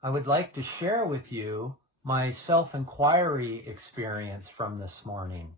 I would like to share with you my self-inquiry experience from this morning.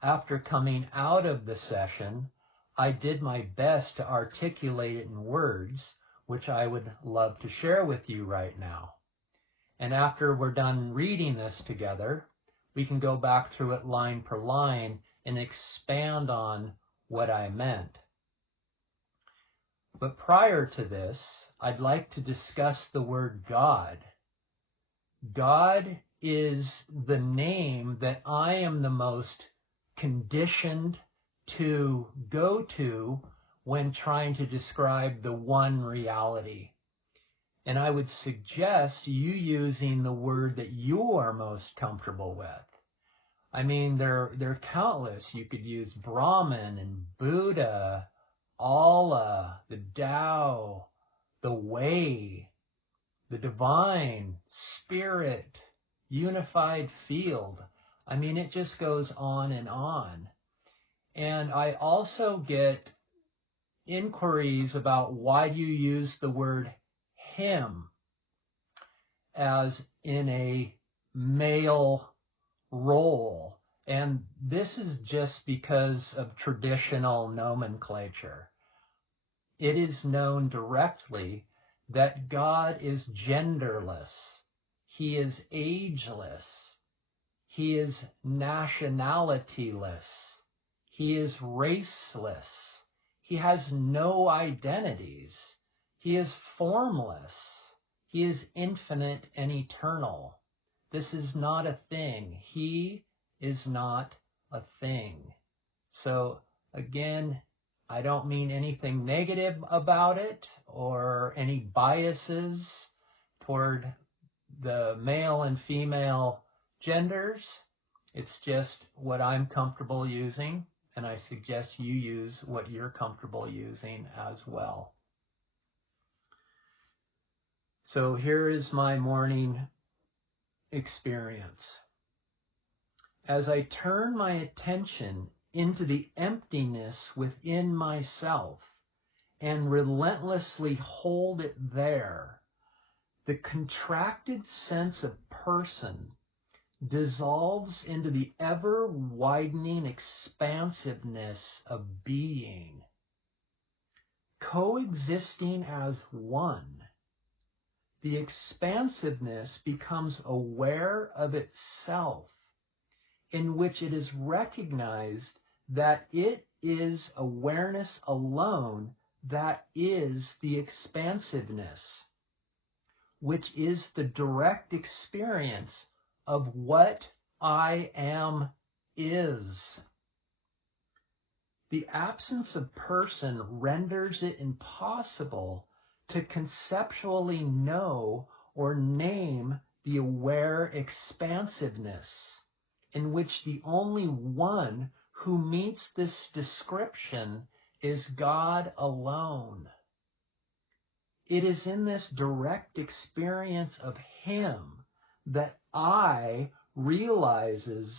After coming out of the session, I did my best to articulate it in words, which I would love to share with you right now. And after we're done reading this together, we can go back through it line per line and expand on what I meant. But prior to this, I'd like to discuss the word God. God is the name that I am the most conditioned to go to when trying to describe the one reality. And I would suggest you using the word that you are most comfortable with. I mean, there are countless. You could use Brahman and Buddha, Allah, the Tao, the Way, the Divine, Spirit, Unified Field. I mean, it just goes on and on. And I also get inquiries about why do you use the word him as in a male role. And this is just because of traditional nomenclature. It is known directly that God is genderless. He is ageless. He is nationalityless. He is raceless. He has no identities. He is formless. He is infinite and eternal. This is not a thing. He is not a thing. So again, I don't mean anything negative about it or any biases toward the male and female genders. It's just what I'm comfortable using, and I suggest you use what you're comfortable using as well. So here is my morning experience. As I turn my attention into the emptiness within myself and relentlessly hold it there, the contracted sense of person dissolves into the ever-widening expansiveness of being, coexisting as one. The expansiveness becomes aware of itself, in which it is recognized that it is awareness alone that is the expansiveness, which is the direct experience of what I am is. The absence of person renders it impossible to conceptually know or name the aware expansiveness, in which the only one who meets this description is God alone. It is in this direct experience of Him that I realizes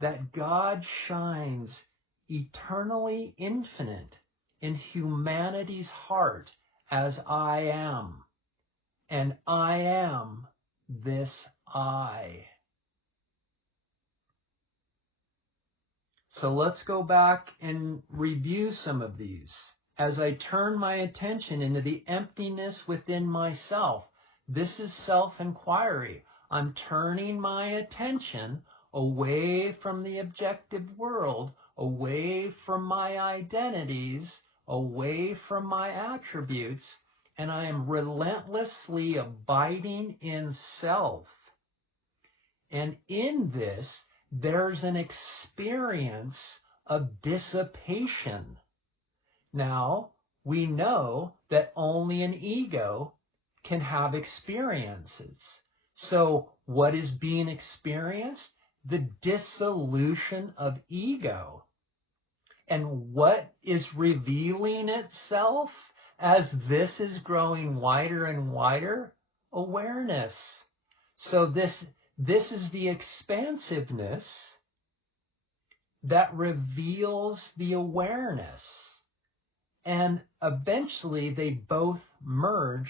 that God shines eternally infinite in humanity's heart as I am, and I am this I. So let's go back and review some of these. As I turn my attention into the emptiness within myself, this is self-inquiry. I'm turning my attention away from the objective world, away from my identities, away from my attributes, and I am relentlessly abiding in self. And in this, there's an experience of dissipation. Now, we know that only an ego can have experiences. So, what is being experienced? The dissolution of ego. And what is revealing itself as this is growing wider and wider? Awareness. So this is the expansiveness that reveals the awareness. And eventually they both merge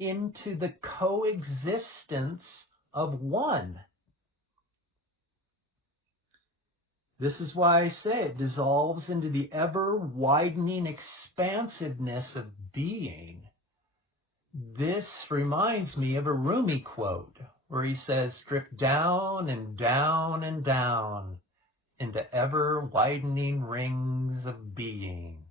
into the coexistence of one. This is why I say it dissolves into the ever-widening expansiveness of being. This reminds me of a Rumi quote where he says, "Drift down and down and down into ever-widening rings of being."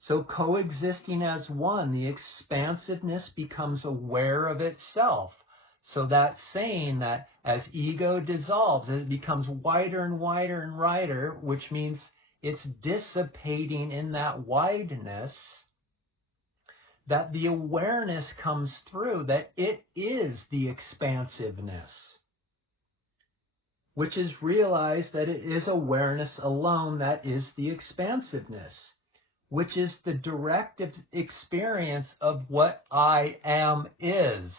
So coexisting as one, the expansiveness becomes aware of itself. So that's saying that as ego dissolves, it becomes wider and wider and wider, which means it's dissipating in that wideness, that the awareness comes through, that it is the expansiveness, which is realized that it is awareness alone that is the expansiveness, which is the direct experience of what I am is.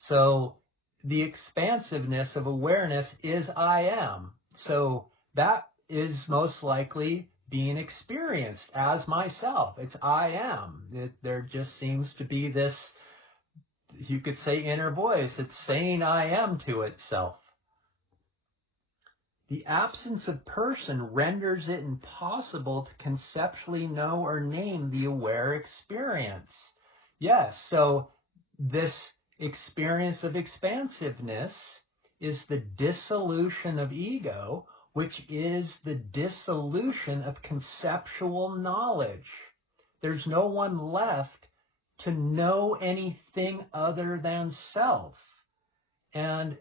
So the expansiveness of awareness is I am. So that is most likely being experienced as myself. It's I am. There just seems to be this, you could say, inner voice. It's saying I am to itself. The absence of person renders it impossible to conceptually know or name the aware experience. Yes, so this experience of expansiveness is the dissolution of ego, which is the dissolution of conceptual knowledge. There's no one left to know anything other than self. And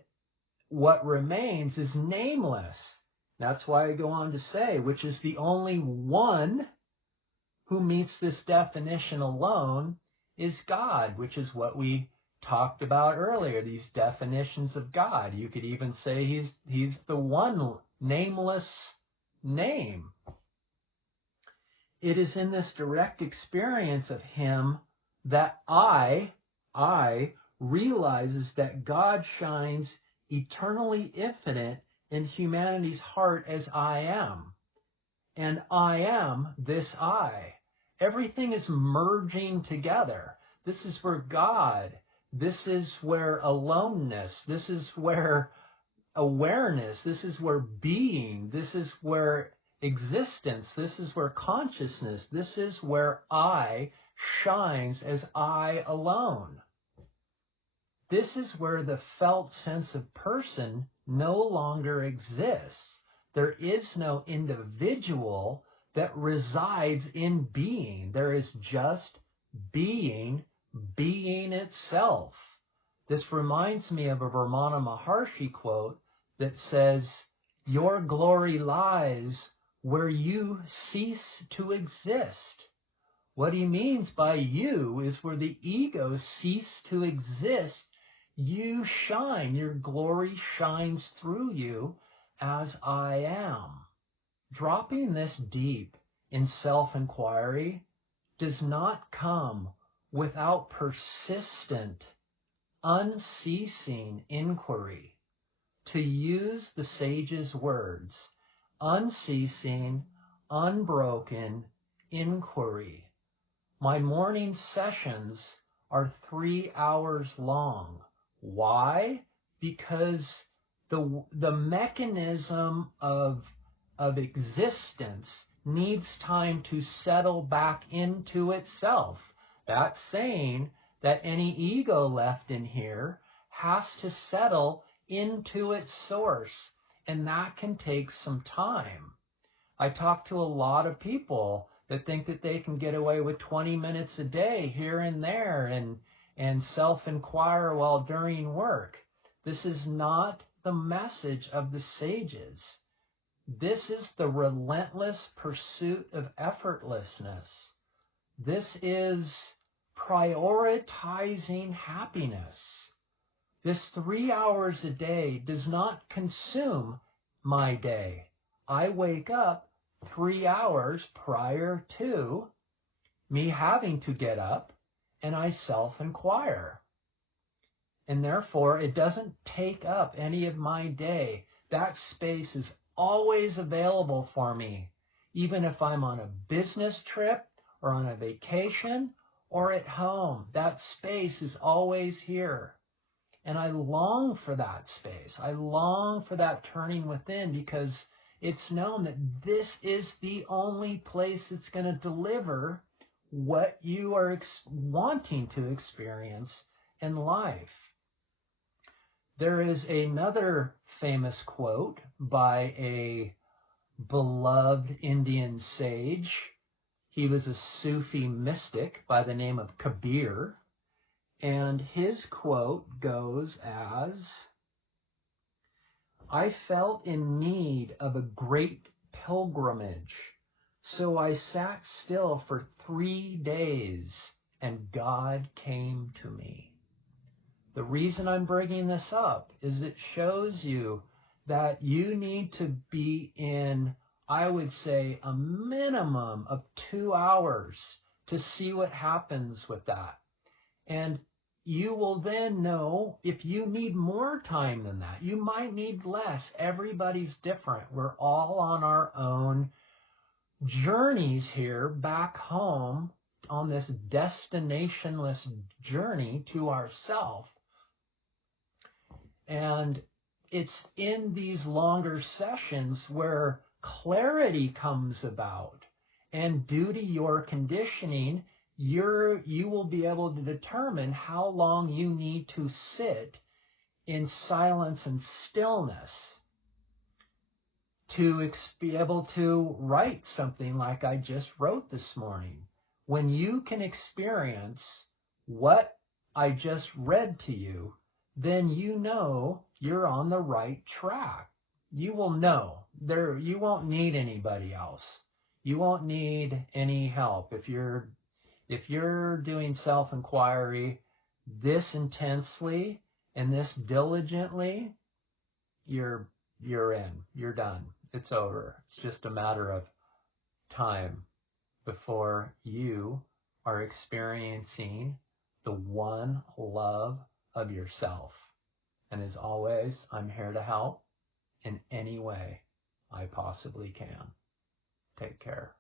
what remains is nameless. That's why I go on to say, which is the only one who meets this definition alone is God, which is what we talked about earlier, these definitions of God. You could even say he's the one nameless name. It is in this direct experience of him that I realizes that God shines eternally infinite in humanity's heart as I am. And I am this I. Everything is merging together. This is where God, this is where aloneness, this is where awareness, this is where being, this is where existence, this is where consciousness, this is where I shines as I alone. This is where the felt sense of person no longer exists. There is no individual that resides in being. There is just being, being itself. This reminds me of a Ramana Maharshi quote that says, "Your glory lies where you cease to exist." What he means by you is where the ego ceases to exist, you shine, your glory shines through you as I am. Dropping this deep in self-inquiry does not come without persistent, unceasing inquiry. To use the sage's words, unceasing, unbroken inquiry. My morning sessions are 3 hours long. Why? Because the mechanism of existence needs time to settle back into itself. That's saying that any ego left in here has to settle into its source, and that can take some time. I talk to a lot of people that think that they can get away with 20 minutes a day here and there and self-inquire while doing work. This is not the message of the sages. This is the relentless pursuit of effortlessness. This is prioritizing happiness. This 3 hours a day does not consume my day. I wake up 3 hours prior to me having to get up, and I self-inquire. And therefore, it doesn't take up any of my day. That space is always available for me, even if I'm on a business trip or on a vacation or at home. That space is always here. And I long for that space. I long for that turning within, because it's known that this is the only place that's going to deliver what you are wanting to experience in life. There is another famous quote by a beloved Indian sage. He was a Sufi mystic by the name of Kabir. And his quote goes as, "I felt in need of a great pilgrimage, so I sat still for 3 days, and God came to me." The reason I'm bringing this up is it shows you that you need to be in, I would say, a minimum of 2 hours to see what happens with that. And you will then know if you need more time than that. You might need less. Everybody's different. We're all on our own journeys here back home on this destinationless journey to ourself. And it's in these longer sessions where clarity comes about. And due to your conditioning, you will be able to determine how long you need to sit in silence and stillness to be able to write something like I just wrote this morning. When you can experience what I just read to you, then you know you're on the right track. You will know. You won't need anybody else. You won't need any help. If you're doing self-inquiry this intensely and this diligently, you're in. You're done. It's over. It's just a matter of time before you are experiencing the one love of yourself. And as always, I'm here to help in any way I possibly can. Take care.